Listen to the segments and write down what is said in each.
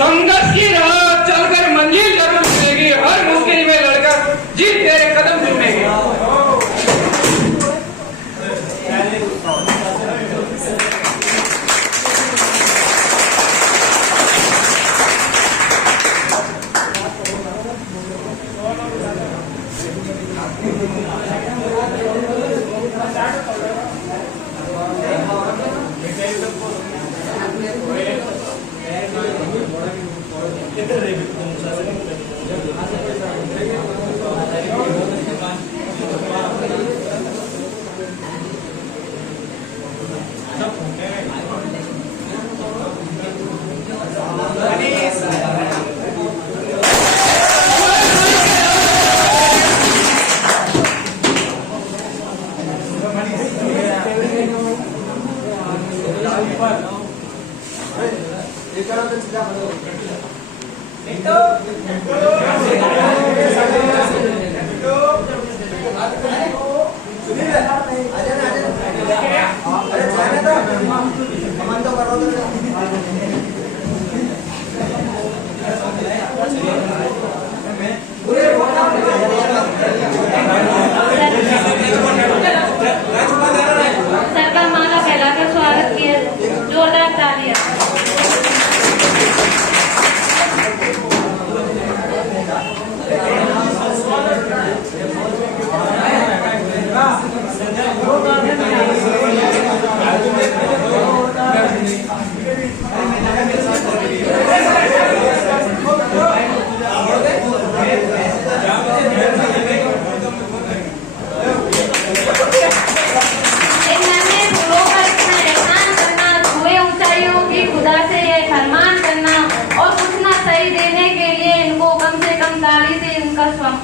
संघर्ष की राह चलकर मंजिल जरूर मिलेगी, हर मुश्किल में लड़कर जीत तेरे कदम चूमेगी।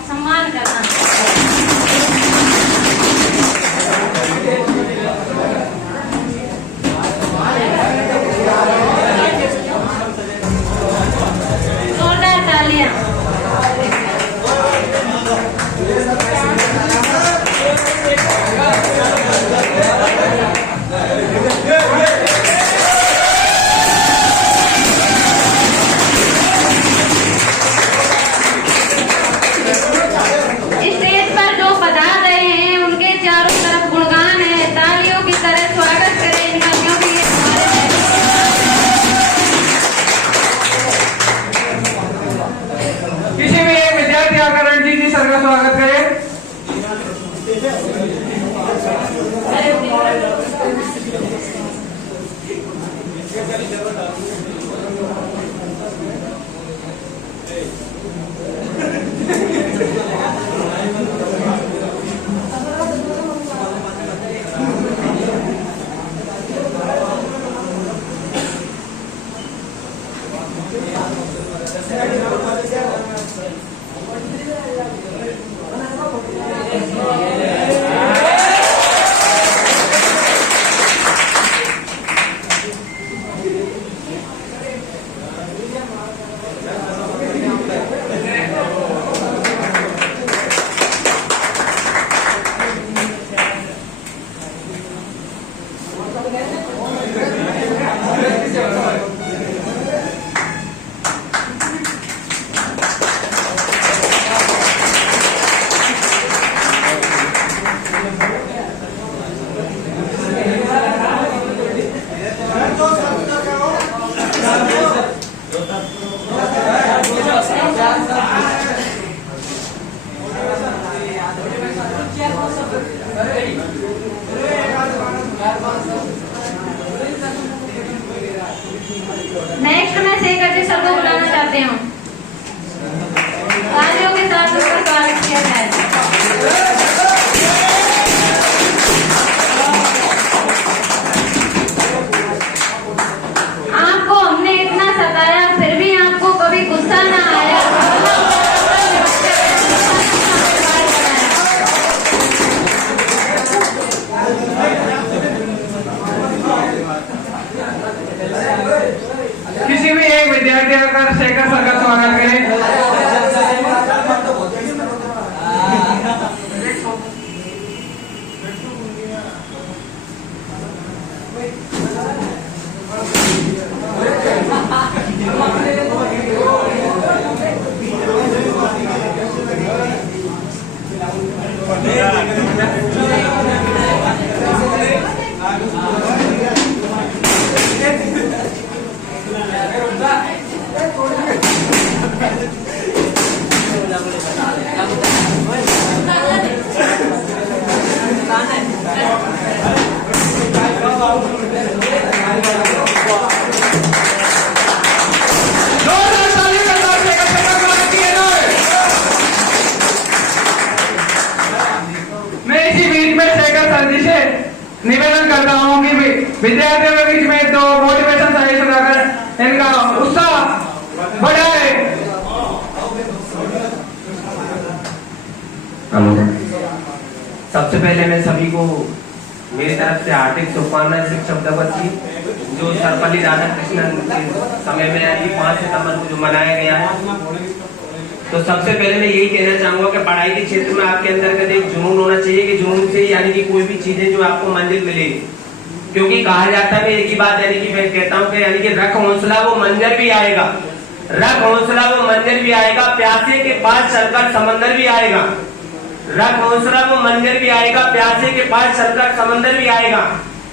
सम्मान करना। जोरदार तालियां। स्वागत करें। नेक्स्ट मैं सेक्रेटरी सर को बुलाना चाहती हूँ। तालियों के साथ उसका स्वागत किया जाए। आपको हमने इतना सताया फिर भी आपको कभी गुस्सा ना आया। किसी भी एक विद्यार्थी आकर शेखर सर का स्वागत करें। निवेदन करता हूँ कि विद्यार्थियों के बीच में तो मोटिवेशन संदेश लगाकर इनका उत्साह बढ़ाए। सबसे पहले मैं सभी को मेरी तरफ से हार्दिक शुभकामनाएं शिक्षक दिवस की, जो सर्वपल्ली राधाकृष्णन के समय में यानी 5 सितंबर को जो मनाया गया है। तो सबसे पहले मैं यही कहना चाहूंगा कि पढ़ाई के क्षेत्र में आपके अंतर्गत एक जुनून होना चाहिए कि जुनून से यानी कि कोई भी चीजें जो आपको मंजिल मिलेगी, क्योंकि कहा जाता है एक ही बात यानी कि मैं कहता हूँ कि यानी कि रख हौसला वो मंजर भी आएगा, रख हौसला वो मंजर भी आएगा, प्यासे के पास चलकर समंदर भी आएगा, रख हौसला वो मंजर भी आएगा, प्यासे के पास चलकर समंदर भी आएगा,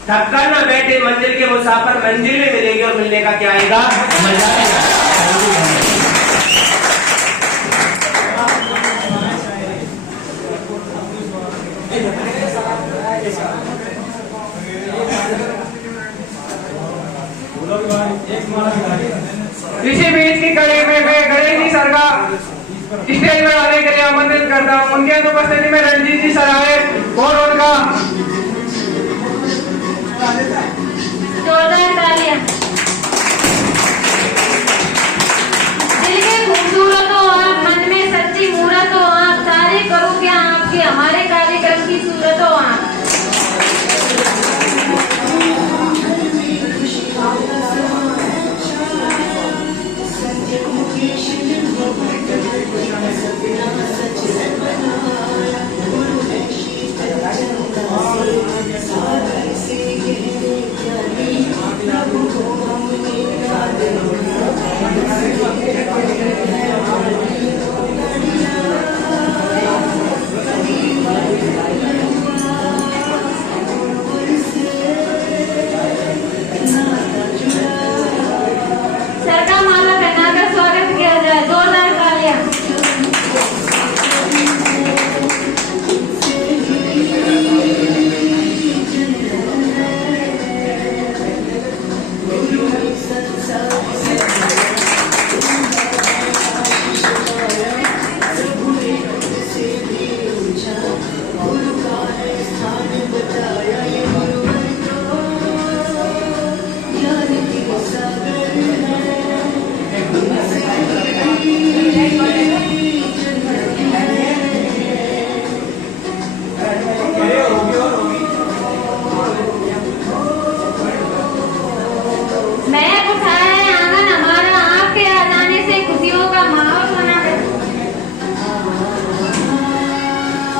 थक कर ना बैठे मंजिल के मुसाफिर मंजिल में मिलेगी और मिलने का क्या आएगा, मजा आएगा। इसी बीच की कड़ी में मैं गणेश जी सर का स्टेज पर आने के लिए आमंत्रित करता हूँ। उनके उपस्थिति में रणजीत जी सर आए और उनका जोरदार तालियां। दिल के खूबसूरत हो आप, मन में सच्ची मूरत हो आप, तारीफ करूं क्या आपकी, हमारे कार्यक्रम की सूरत हो आप।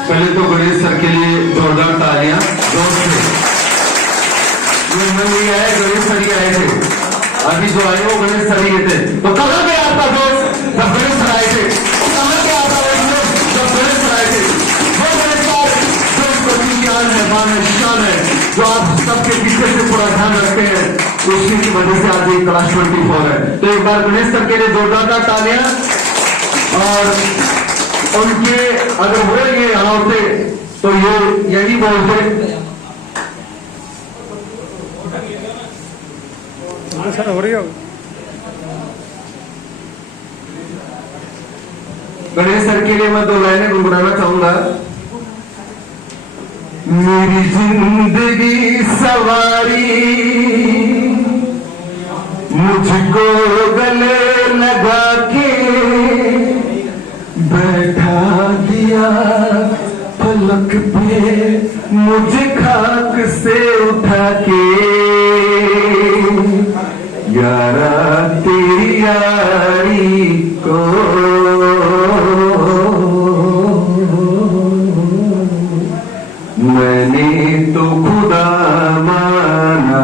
पहले तो गणेश सर के लिए जोरदार तालियां जोर से। ये है गणेश सर ही आए थे, अभी जो आए वो गणेश सर ही थे। तो कहाँ पे आता दोस्त जब गणेश सर आए थे, कहाँ पे आता जब गणेश सर आए थे। वो गणेश सर जो कभी ज्ञान है, मान है, शान है, जो आप सबके पीछे से पूरा ध्यान रखते हैं, उसी की वजह से आज एक क्लास 24 है। तो एक बार गणेश सर के लिए जोरदार तालियां। और उनके अगर हुए ये यहाँ होते तो ये यही बोलते सर हो रही हो। गणेश सर के लिए मैं 2 लाइनें गुनगुनाना चाहूंगा। मेरी जिंदगी सवारी मुझको गले लगा के बैठा दिया, पलक पे मुझे खाक से उठा के, यारा तेरी यारी को मैंने तो खुदा माना,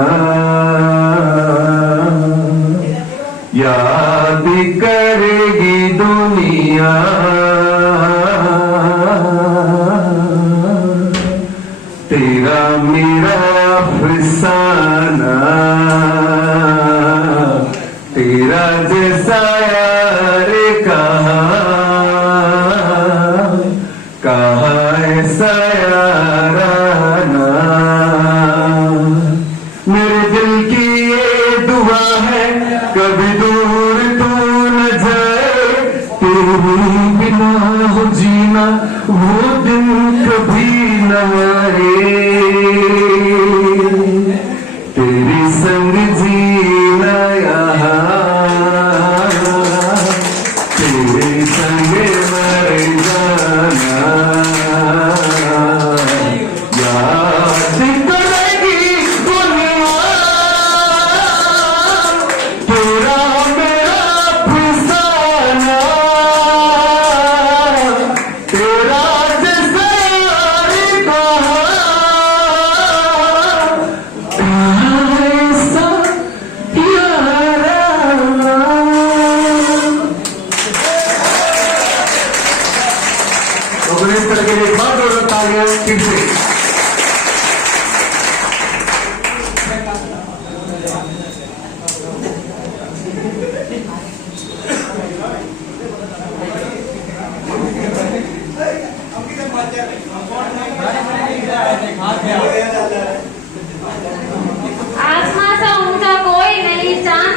याद करेगी दुनिया तेरा मेरा अफसाना, तेरा जैसा यार कहा ऐसा याराना। मेरे दिल की ये दुआ है कभी दूर तू न जाए, तेरी बिना हो जीना वो दिन कभी न आए।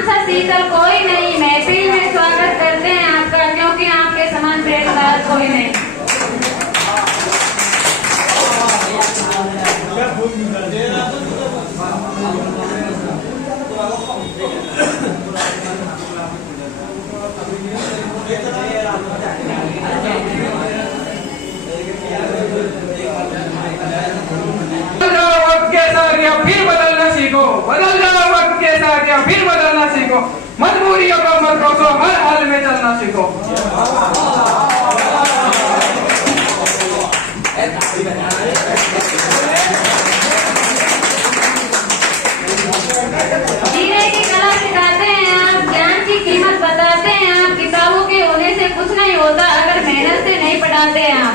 समान सा शीतल कोई नहीं, महफिल में स्वागत करते हैं आपका, क्योंकि आपके समान प्रेमदार कोई नहीं। फिर बदलना सीखो, बदल जाओ वक्त के साथ या फिर बदलना सीखो, मजबूरियों को मत कोसो, हर हाल में चलना सीखो। जीने की कला सिखाते हैं आप, ज्ञान की कीमत बताते हैं आप, किताबों के होने से कुछ नहीं होता अगर मेहनत से नहीं पढ़ाते आप।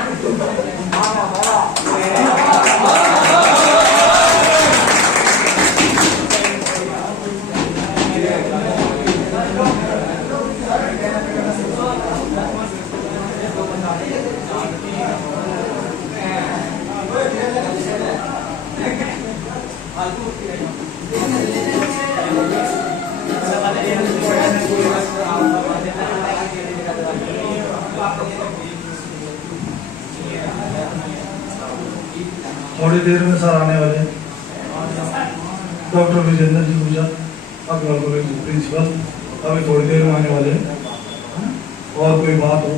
थोड़ी देर में सर आने वाले डॉक्टर विजेंद्र जी पूजा अग्रवाल कॉलेज प्रिंसिपल, अभी थोड़ी देर में आने वाले हैं। और कोई बात हो?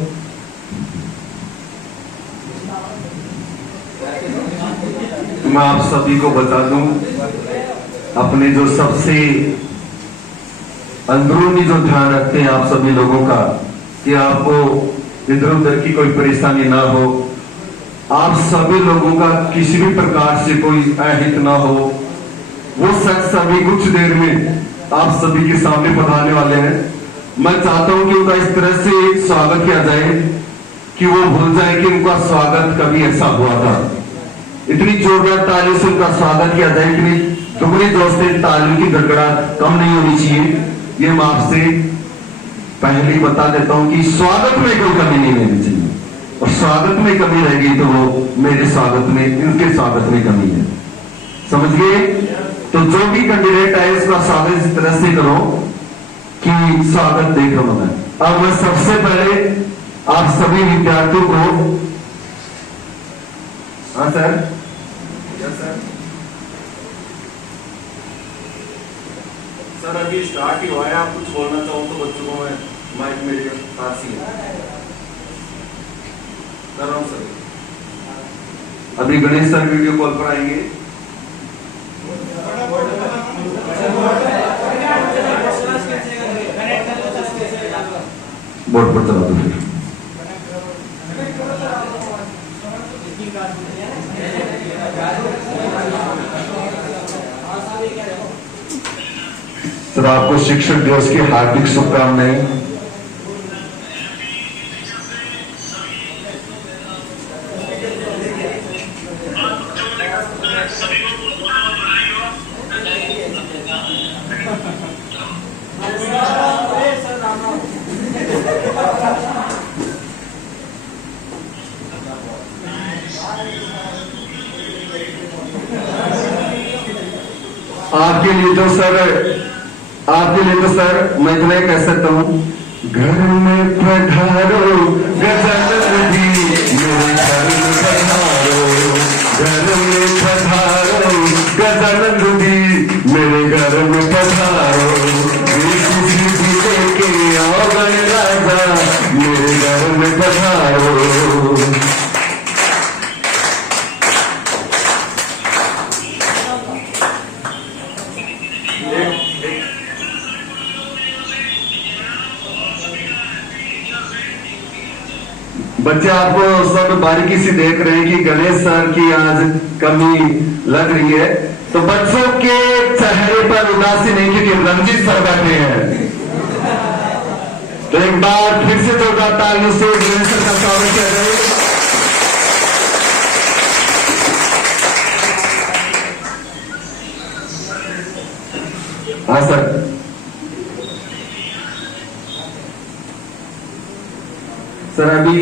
मैं आप सभी को बता दूं, अपने जो सबसे अंदरूनी जो ध्यान रखते हैं आप सभी लोगों का, कि आपको इधर उधर की कोई परेशानी ना हो, आप सभी लोगों का किसी भी प्रकार से कोई अहित ना हो, वो शख्स अभी कुछ देर में आप सभी के सामने पधारने वाले हैं। मैं चाहता हूं कि उनका इस तरह से स्वागत किया जाए कि वो भूल जाए कि उनका स्वागत कभी ऐसा हुआ था। इतनी जोरदार तालियों से उनका स्वागत किया जाए, इतनी दुगनी जोर से तालियों की गड़गड़ाहट कम नहीं होनी चाहिए। ये मैं आपसे पहले ही बता देता हूं कि स्वागत में कोई कमी नहीं रहनी चाहिए, और स्वागत में कमी रहेगी तो वो मेरे स्वागत में, इनके स्वागत में कमी है, समझ गए? तो जो भी कैंडिडेट है उसका स्वागत इस तरह से करो कि स्वागत देख रहा हूं। अब मैं सबसे पहले आप सभी विद्यार्थियों को, हाँ सर, सर अभी स्टार्ट ही हुआ है, आप कुछ बोलना चाहो तो बच्चों को मैं माइक मेरे पास ही है। सर अभी गणेश सर वीडियो कॉल पर आएंगे। बोर्ड पर चला दो फिर। सर आपको शिक्षक दिवस की हार्दिक शुभकामनाएं। आपके लिए तो सर मैं इतना ही कह सकता हूँ, घर में पधारो गजल भी मेरे घर में पधारो, घर में पधारो गजल भी मेरे घर में पधारो, किसी भी लेके आओ राजा मेरे घर में पधारो। बच्चे आपको सब बारीकी से देख रहे हैं कि गणेश सर की आज कमी लग रही है, तो बच्चों के चेहरे पर उदासी नहीं, क्योंकि रंजीत सर बैठे हैं। तो एक बार फिर से जोरदार तालियों से गणेश सर का स्वागत किया जाए। हाँ सर, सर अभी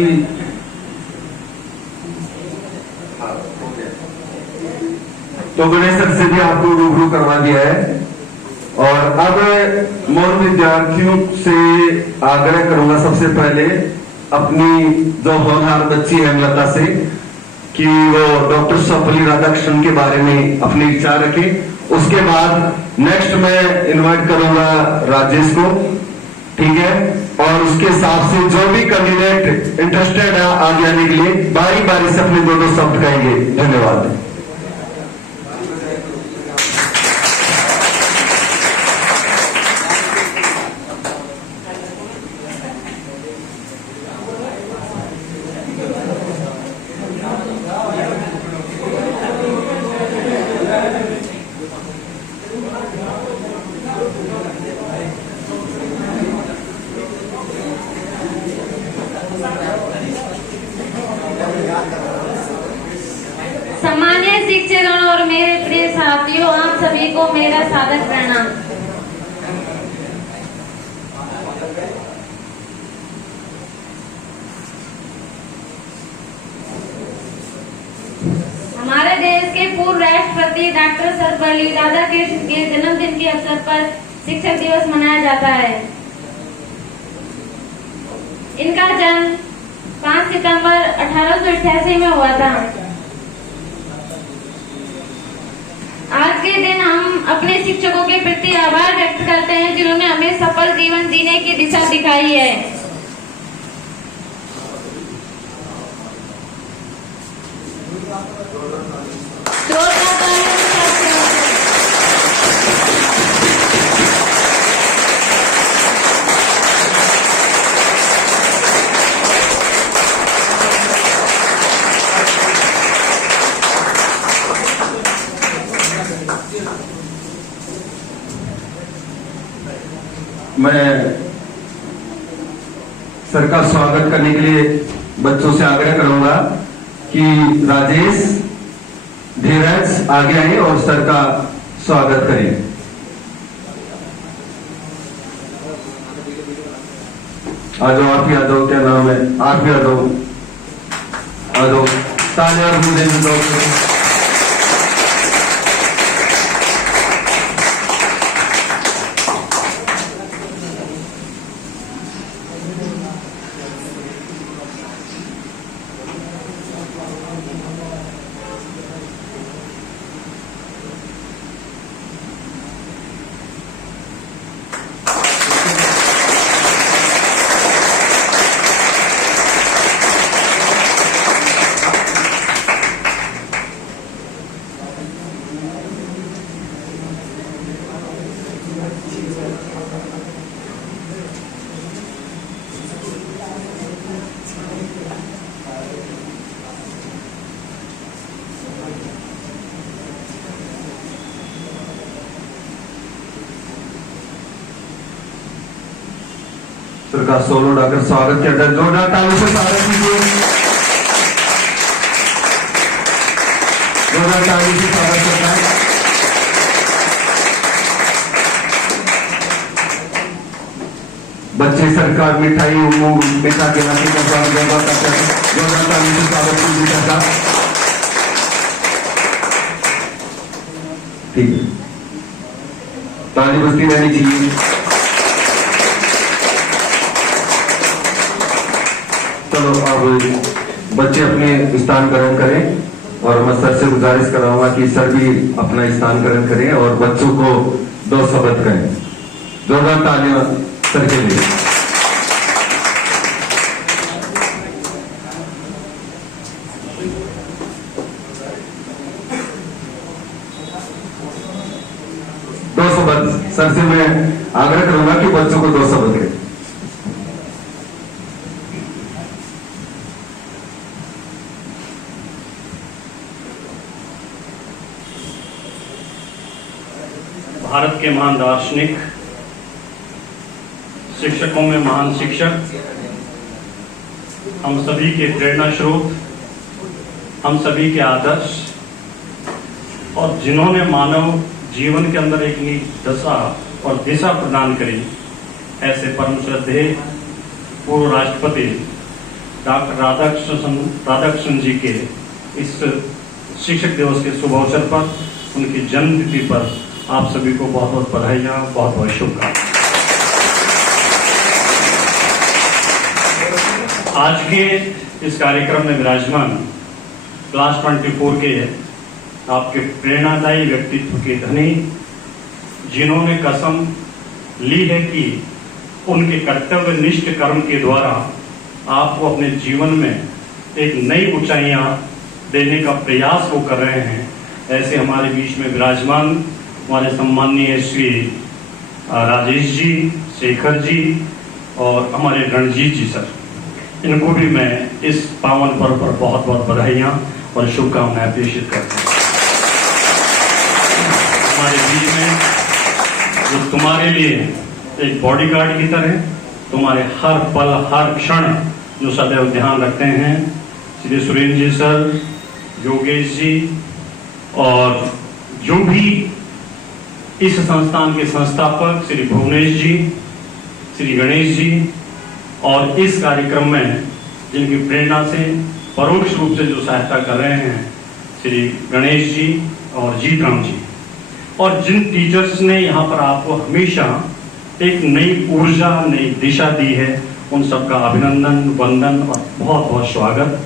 तो गणेश सर से भी आपको रूबरू करवा दिया है, और और अब मैं विद्यार्थियों से आग्रह करूंगा सबसे पहले अपनी जो होनहार बच्ची है लता से कि वो डॉक्टर सर्वपल्ली राधाकृष्णन के बारे में अपने विचार रखे। उसके बाद नेक्स्ट मैं इनवाइट करूंगा राजेश को, ठीक है, और उसके हिसाब से जो भी कैंडिडेट इंटरेस्टेड है आगे आने के लिए बारी बारी से अपने दो शब्द कहेंगे। धन्यवाद। सम्मानीय शिक्षकगण और मेरे प्रिय साथियों, आप सभी को मेरा सादर प्रणाम। हमारे देश के पूर्व राष्ट्रपति डॉक्टर सर्वपल्ली राधाकृष्णन के जन्मदिन के अवसर पर शिक्षक दिवस मनाया जाता है। इनका जन्म 5 सितंबर 1888 में हुआ था। आज के दिन हम अपने शिक्षकों के प्रति आभार व्यक्त करते हैं जिन्होंने हमें सफल जीवन जीने की दिशा दिखाई है। मैं सर का स्वागत करने के लिए बच्चों से आग्रह करूंगा कि राजेश, धीरज आगे आए और सर का स्वागत करें। आ जाओ, आप ही आ जाओ। क्या नाम है? आप भी आ जाओ, आ जाओ। तालियां और बूंदें दो। सर का सोलो डाकर स्वागत किया जाए। जोरदार तालियों से स्वागत कीजिए। जोरदार तालियों से स्वागत करता है। बच्चे सरकार मिठाई मीठा खिलाने का स्वागत करते हैं। जोरदार तालियों से स्वागत कीजिए। ठीक है, ताली बजती रहनी चाहिए। चलो अब बच्चे अपने स्थान ग्रहण करें और मैं सर से गुजारिश कराऊंगा कि सर भी अपना स्थान ग्रहण करें और बच्चों को 2 शब्द कहें। जोरदार तालियां सर के लिए। दो शब्द सर से मैं आग्रह करूंगा कि बच्चों को 2 शब्द कहें। भारत के महान दार्शनिक, शिक्षकों में महान शिक्षक, हम सभी के प्रेरणा स्रोत, हम सभी के आदर्श और जिन्होंने मानव जीवन के अंदर एक नई दशा और दिशा प्रदान करी, ऐसे परम श्रद्धेय पूर्व राष्ट्रपति डॉक्टर राधाकृष्णन जी के इस शिक्षक दिवस के शुभ अवसर पर, उनकी जन्मतिथि पर आप सभी को बहुत बहुत बधाइयाँ, बहुत बहुत शुभकामनाएं। आज के इस कार्यक्रम में विराजमान क्लास 24 के आपके प्रेरणादायी व्यक्तित्व के धनी, जिन्होंने कसम ली है कि उनके कर्तव्यनिष्ठ कर्म के द्वारा आपको अपने जीवन में एक नई ऊंचाइयां देने का प्रयास वो कर रहे हैं, ऐसे हमारे बीच में विराजमान हमारे सम्माननीय श्री राजेश जी, शेखर जी और हमारे रणजीत जी सर, इनको भी मैं इस पावन पर्व पर बहुत बहुत बधाइयाँ और शुभकामनाएं प्रेषित करता हूँ। हमारे बीच में जो तुम्हारे लिए एक बॉडीगार्ड की तरह तुम्हारे हर पल हर क्षण जो सदैव ध्यान रखते हैं, श्री सुरेंद्र जी सर, योगेश जी और जो भी इस संस्थान के संस्थापक श्री भुवनेश जी, श्री गणेश जी और इस कार्यक्रम में जिनकी प्रेरणा से परोक्ष रूप से जो सहायता कर रहे हैं, श्री गणेश जी और जीत राम जी, और जिन टीचर्स ने यहाँ पर आपको हमेशा एक नई ऊर्जा, नई दिशा दी है, उन सबका अभिनंदन, वंदन और बहुत बहुत स्वागत।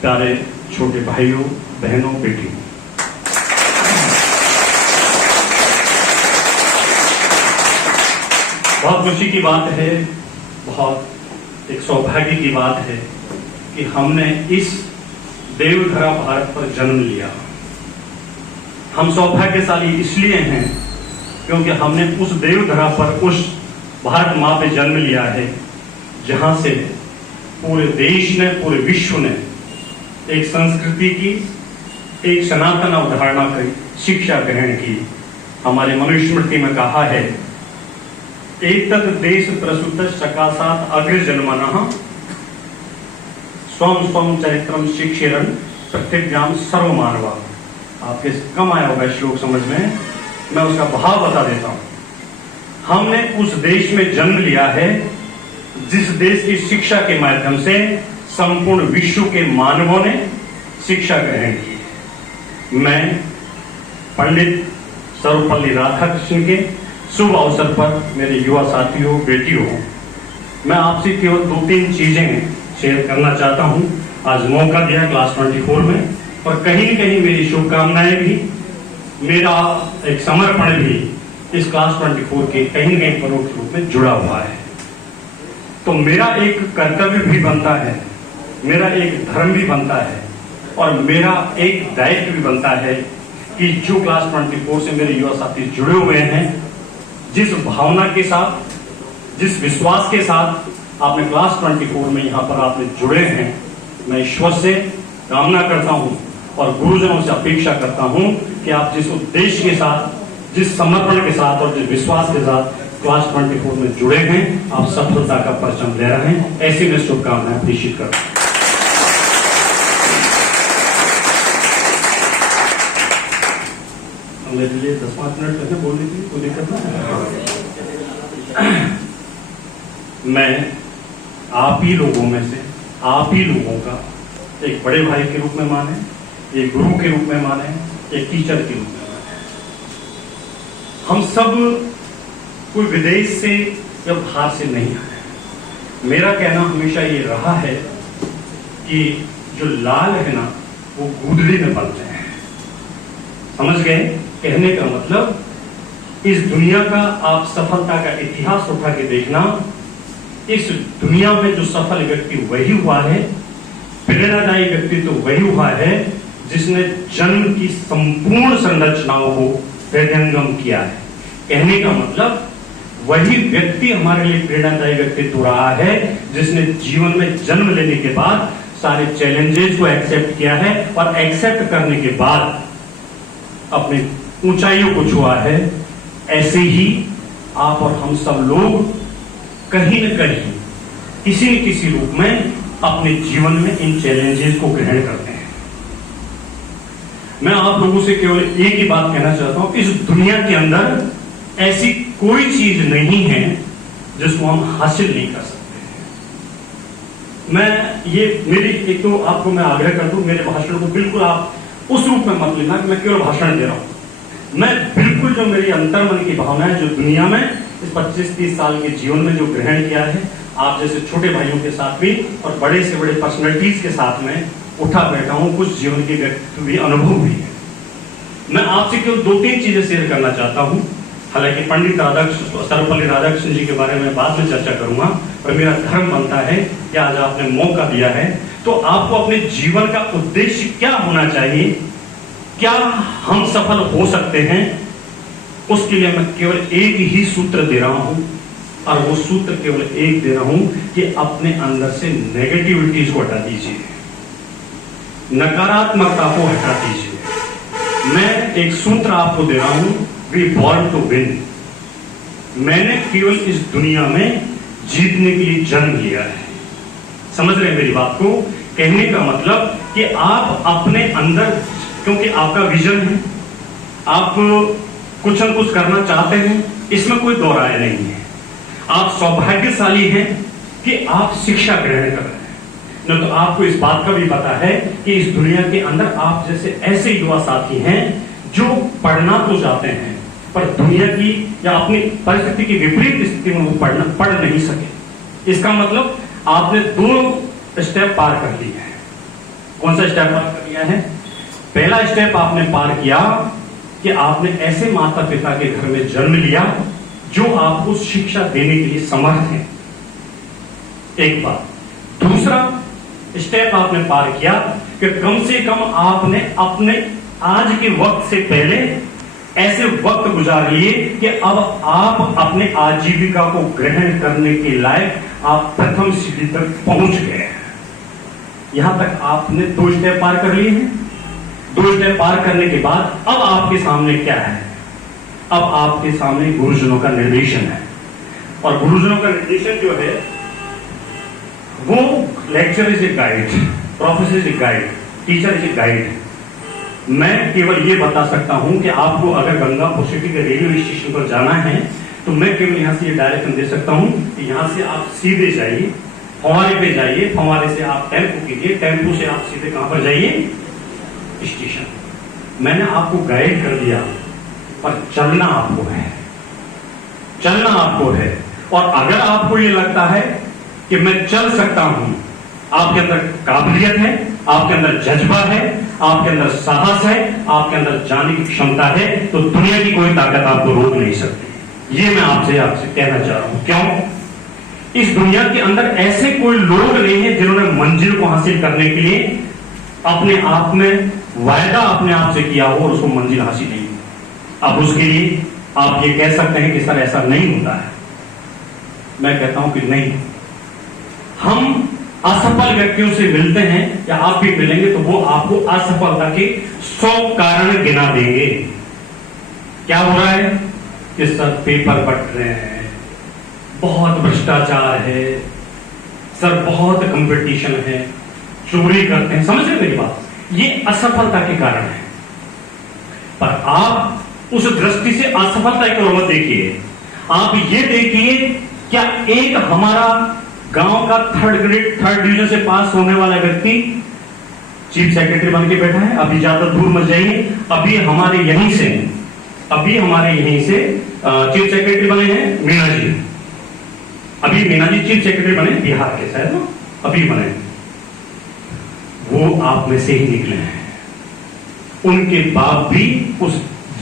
प्यारे छोटे भाइयों, बहनों, बेटियों, बहुत खुशी की बात है, बहुत एक सौभाग्य की बात है कि हमने इस देवधरा भारत पर जन्म लिया। हम सौभाग्यशाली इसलिए हैं क्योंकि हमने उस देवधरा पर, उस भारत माँ पे जन्म लिया है जहां से पूरे देश ने, पूरे विश्व ने एक संस्कृति की, एक सनातन अवधारणा की शिक्षा ग्रहण की। हमारे मनुस्मृति में कहा है, एतत् देश प्रसूत सकाशात अग्र जन्मनः स्वम स्वम चरित्रम शिक्षेरन पृथिव्याम सर्व मानवा। आपके कम आया होगा श्लोक समझ में, मैं उसका भाव बता देता हूं। हमने उस देश में जन्म लिया है जिस देश की शिक्षा के माध्यम से संपूर्ण विश्व के मानवों ने शिक्षा ग्रहण की है। मैं पंडित सर्वपल्ली राधाकृष्ण के शुभ अवसर पर मेरे युवा साथियों, बेटियों, मैं आपसे केवल 2-3 चीजें शेयर करना चाहता हूं। आज मौका दिया क्लास 24 में, और कहीं न कहीं मेरी शुभकामनाएं भी, मेरा एक समर्पण भी इस क्लास 24 के कहीं न कहीं परोक्ष रूप में जुड़ा हुआ है। तो मेरा एक कर्तव्य भी बनता है, मेरा एक धर्म भी बनता है और मेरा एक दायित्व भी बनता है कि जो क्लास 24 से मेरे युवा साथी जुड़े हुए हैं, जिस भावना के साथ, जिस विश्वास के साथ आपने क्लास 24 में यहाँ पर आपने जुड़े हैं, मैं ईश्वर से कामना करता हूँ और गुरुजनों से अपेक्षा करता हूँ कि आप जिस उद्देश्य के साथ, जिस समर्पण के साथ और जिस विश्वास के साथ क्लास 24 में जुड़े हैं, आप सफलता का परचम ले रहे हैं। ऐसी मैं शुभकामनाएं प्रेषित करता हूं। मेरे लिए 10-5 मिनट पहले बोलने की कोई दिक्कत नहीं। मैं आप ही लोगों में से, आप ही लोगों का एक बड़े भाई के रूप में माने, एक गुरु के रूप में माने, एक टीचर के रूप में माने। हम सब कोई विदेश से या बाहर से नहीं आए। मेरा कहना हमेशा ये रहा है कि जो लाल है ना, वो गूदड़ी में पलते हैं। समझ गए? कहने का मतलब, इस दुनिया का आप सफलता का इतिहास उठा के देखना, इस दुनिया में जो सफल व्यक्ति वही हुआ है, प्रेरणादायी व्यक्ति तो वही हुआ है जिसने जन्म की संपूर्ण संरचनाओं को हृदयंगम किया है। कहने का मतलब, वही व्यक्ति हमारे लिए प्रेरणादायी व्यक्तित्व रहा है जिसने जीवन में जन्म लेने के बाद सारे चैलेंजेस को एक्सेप्ट किया है और एक्सेप्ट करने के बाद अपनी ऊंचाइयों को छुआ है। ऐसे ही आप और हम सब लोग कहीं न कहीं, किसी न किसी रूप में अपने जीवन में इन चैलेंजेस को ग्रहण करते हैं। मैं आप लोगों से केवल एक ही बात कहना चाहता हूं, इस दुनिया के अंदर ऐसी कोई चीज नहीं है जिसको हम हासिल नहीं कर सकते। मैं ये मेरी एक तो आपको मैं आग्रह कर दूं, मेरे भाषण को बिल्कुल आप उस रूप में मत लेना कि मैं केवल भाषण दे रहा हूं। मैं बिल्कुल जो मेरी अंतर्मन की भावना है, जो दुनिया में इस 25-30 साल के जीवन में जो ग्रहण किया है, आप जैसे छोटे भाइयों के साथ भी और बड़े से बड़े पर्सनैलिटीज के साथ में उठा बैठा हूं, कुछ जीवन के व्यक्तित्व भी अनुभव भी है। मैं आपसे केवल 2-3 चीजें शेयर करना चाहता हूं। हालांकि पंडित सर्वपल्ली राधाकृष्ण जी के बारे में बाद में चर्चा करूंगा, पर मेरा धर्म बनता है कि आज आपने मौका दिया है तो आपको अपने जीवन का उद्देश्य क्या होना चाहिए, क्या हम सफल हो सकते हैं, उसके लिए मैं केवल एक ही सूत्र दे रहा हूं, और वो सूत्र केवल एक दे रहा हूं कि अपने अंदर से नेगेटिविटीज को हटा दीजिए, नकारात्मकता को हटा दीजिए। मैं एक सूत्र आपको दे रहा हूं, वी बॉर्न टू विन। मैंने केवल इस दुनिया में जीतने के लिए जन्म लिया है। समझ रहे हैं मेरी बात को? कहने का मतलब कि आप अपने अंदर, क्योंकि आपका विजन है, आप कुछ न कुछ करना चाहते हैं, इसमें कोई दो राय नहीं है। आप सौभाग्यशाली हैं कि आप शिक्षा ग्रहण कर रहे हैं, न तो आपको इस बात का भी पता है कि इस दुनिया के अंदर आप जैसे ऐसे युवा साथी हैं जो पढ़ना तो चाहते हैं पर दुनिया की या अपनी परिस्थिति की विपरीत स्थिति में वो पढ़ नहीं सके। इसका मतलब आपने 2 स्टेप पार कर लिए हैं। कौन सा स्टेप पार कर लिया है? पहला स्टेप आपने पार किया कि आपने ऐसे माता पिता के घर में जन्म लिया जो आपको शिक्षा देने के लिए समर्थ हैं, एक बात। दूसरा स्टेप आपने पार किया कि कम से कम आपने अपने आज के वक्त से पहले ऐसे वक्त गुजार लिए कि अब आप अपने आजीविका को ग्रहण करने के लायक आप प्रथम सीढ़ी तक पहुंच गए हैं। यहां तक आपने 2 स्टेप पार कर लिए हैं। 2 स्टेप पार करने के बाद अब आपके सामने क्या है? अब आपके सामने गुरुजनों का निर्देशन है, और गुरुजनों का निर्देशन जो है वो lecture is a guide, professor is a guide, teacher is a guide. मैं केवल ये बता सकता हूं कि आपको अगर गंगापुर सिटी के रेलवे स्टेशन पर जाना है तो मैं केवल यहां से ये डायरेक्शन दे सकता हूं कि यहां से आप सीधे जाइए, फव्वारे पे जाइए, फव्वारे से आप टेम्पो कीजिए, टेम्पो से आप सीधे कहां पर जाइए? स्टेशन। मैंने आपको गाइड कर दिया, पर चलना आपको है, चलना आपको है। और अगर आपको ये लगता है कि मैं चल सकता हूं, आपके अंदर काबिलियत है, आपके अंदर जज्बा है, आपके अंदर साहस है, आपके अंदर जाने की क्षमता है, तो दुनिया की कोई ताकत आपको रोक नहीं सकती। ये मैं आपसे कहना चाह रहा हूं। क्यों? इस दुनिया के अंदर ऐसे कोई लोग नहीं है जिन्होंने मंजिल को हासिल करने के लिए अपने आप में वायदा अपने आप से किया हो और उसको मंजिल हासिल नहीं हो। अब उसके लिए आप ये कह सकते हैं कि सर ऐसा नहीं होता है। मैं कहता हूं कि नहीं, हम असफल व्यक्तियों से मिलते हैं या आप भी मिलेंगे तो वो आपको असफलता के 100 कारण गिना देंगे। क्या हो रहा है कि सर पेपर बट रहे हैं, बहुत भ्रष्टाचार है, सर बहुत कंपटीशन है, चोरी करते हैं। समझ रहे मेरी बात? ये असफलता के कारण है। पर आप उस दृष्टि से असफलता की ओर मत देखिए, आप ये देखिए क्या एक हमारा गांव का 3rd डिवीजन से पास होने वाला व्यक्ति चीफ सेक्रेटरी बन के बैठा है। अभी ज्यादा दूर मत जाइए, अभी हमारे यहीं से चीफ सेक्रेटरी बने हैं मीना जी। अभी मीना जी चीफ सेक्रेटरी बने बिहार के, शायद ना अभी बने, वो आप में से ही निकले हैं। उनके बाप भी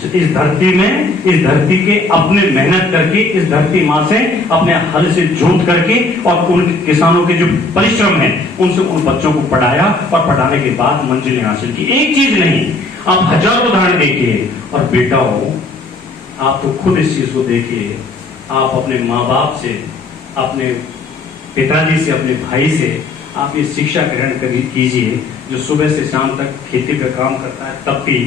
इस धरती के अपने मेहनत करके, इस धरती मां से अपने हल से जोत करके और उन किसानों के जो परिश्रम है उनसे उन बच्चों को पढ़ाया और पढ़ाने के बाद मंजिलें हासिल की। एक चीज नहीं, आप हजारों उदाहरण देखिए। और बेटा हो, आप तो खुद इस चीज को देखिए, आप अपने माँ बाप से, अपने पिताजी से, अपने भाई से आप ये शिक्षा ग्रहण कीजिए जो सुबह से शाम तक खेती का काम करता है, तब भी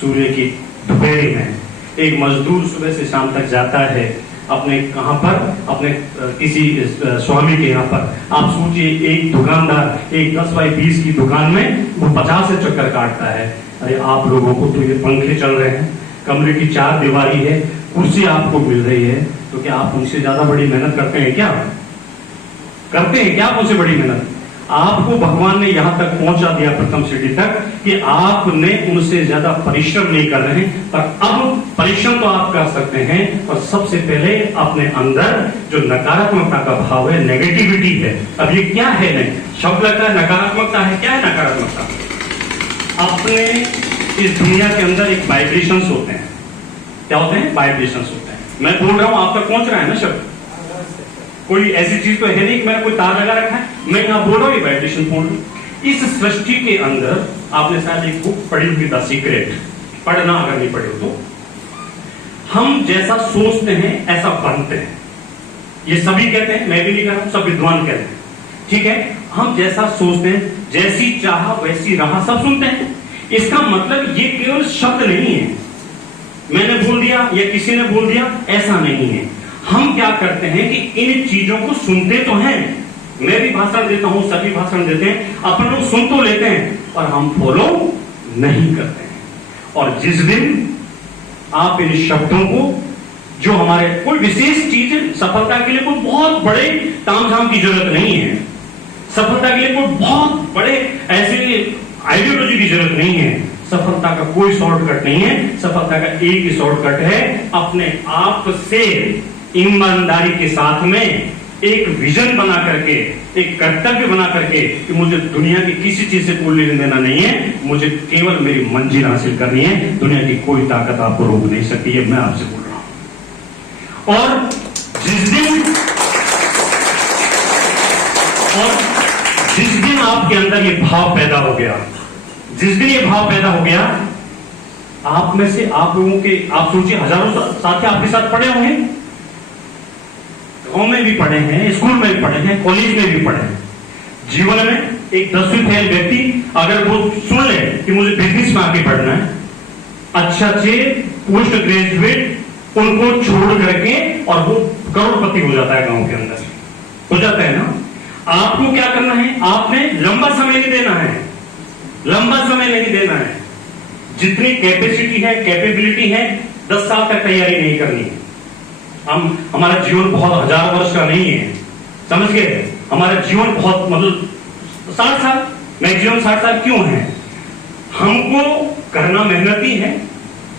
सूर्य की दोपहरी में एक मजदूर सुबह से शाम तक जाता है अपने कहां पर, अपने किसी स्वामी के यहाँ पर। आप सोचिए एक दुकानदार एक 10 बाई 20 की दुकान में वो 50 से चक्कर काटता है। अरे आप लोगों को तो ये पंखे चल रहे हैं, कमरे की 4 दीवारी है, कुर्सी आपको मिल रही है, तो क्या आप उनसे ज्यादा बड़ी मेहनत करते हैं क्या? करते हैं क्या आप उनसे बड़ी मेहनत? आपको भगवान ने यहां तक पहुंचा दिया प्रथम सीढ़ी तक कि आपने उनसे ज्यादा परिश्रम नहीं कर रहे हैं, पर अब परिश्रम तो आप कर सकते हैं। और सबसे पहले अपने अंदर जो नकारात्मकता का भाव है, नेगेटिविटी है, अब ये क्या है? नहीं, शब्द लगता है नकारात्मकता है। क्या है नकारात्मकता? अपने इस दुनिया के अंदर एक वाइब्रेशंस होते हैं। क्या होते हैं? वाइब्रेशंस होते हैं। मैं बोल रहा हूं, आप तक पहुंच रहा है ना शब्द? कोई ऐसी चीज तो है नहीं कि मैंने कोई तार लगा रखा है, मैं यहां बोल रहा हूं, ये वाइब्रेशन पूर्ण। इस सृष्टि के अंदर आपने शायद एक बुक पढ़ी होगी, द सीक्रेट, पढ़ना अगर नहीं पढ़े हो तो। हम जैसा सोचते हैं ऐसा बनते हैं, ये सभी कहते हैं, मैं भी नहीं कह रहा हूं, सब विद्वान कहते हैं, ठीक है। हम जैसा सोचते हैं, जैसी चाह वैसी राह, सब सुनते हैं। इसका मतलब ये केवल शब्द नहीं है, मैंने बोल दिया या किसी ने बोल दिया, ऐसा नहीं है। हम क्या करते हैं कि इन चीजों को सुनते तो हैं, मैं भी भाषण देता हूं, सभी भाषण देते हैं, अपन लोग सुन तो लेते हैं, पर हम फॉलो नहीं करते हैं। और जिस दिन आप इन शब्दों को, जो हमारे कोई विशेष चीज, सफलता के लिए कोई बहुत बड़े तामझाम की जरूरत नहीं है, सफलता के लिए कोई बहुत बड़े ऐसे आइडियोलॉजी की जरूरत नहीं है, सफलता का कोई शॉर्टकट नहीं है। सफलता का एक ही शॉर्टकट है, अपने आप से ईमानदारी के साथ में एक विजन बना करके, एक कर्तव्य बना करके कि मुझे दुनिया की किसी चीज से कोई लेना देना नहीं है, मुझे केवल मेरी मंजिल हासिल करनी है, दुनिया की कोई ताकत आपको रोक नहीं सकती है, मैं आपसे बोल रहा हूं। और जिस दिन आपके अंदर ये भाव पैदा हो गया, जिस दिन ये भाव पैदा हो गया, आप में से आप लोगों के, आप सोचिए, हजारों साथी आपके साथ पढ़े होंगे, गांव में भी पढ़े हैं, स्कूल में भी पढ़े हैं, कॉलेज में भी पढ़े हैं। जीवन में एक 10वीं फेल व्यक्ति अगर वो सुन ले कि मुझे बिजनेस में आगे बढ़ना है, अच्छे पोस्ट ग्रेजुएट उनको छोड़ करके, और वो करोड़पति हो जाता है, गांव के अंदर हो जाता है ना। आपको क्या करना है? आपने लंबा समय नहीं देना है, लंबा समय नहीं देना है। जितनी कैपेसिटी है, कैपेबिलिटी है, 10 साल तक तैयारी नहीं करनी है। हमारा जीवन बहुत 1000 वर्ष का नहीं है, समझ गए? हमारा जीवन बहुत, मतलब 60 साल, मैक्सिमम 60 साल क्यों है? हमको करना मेहनती है,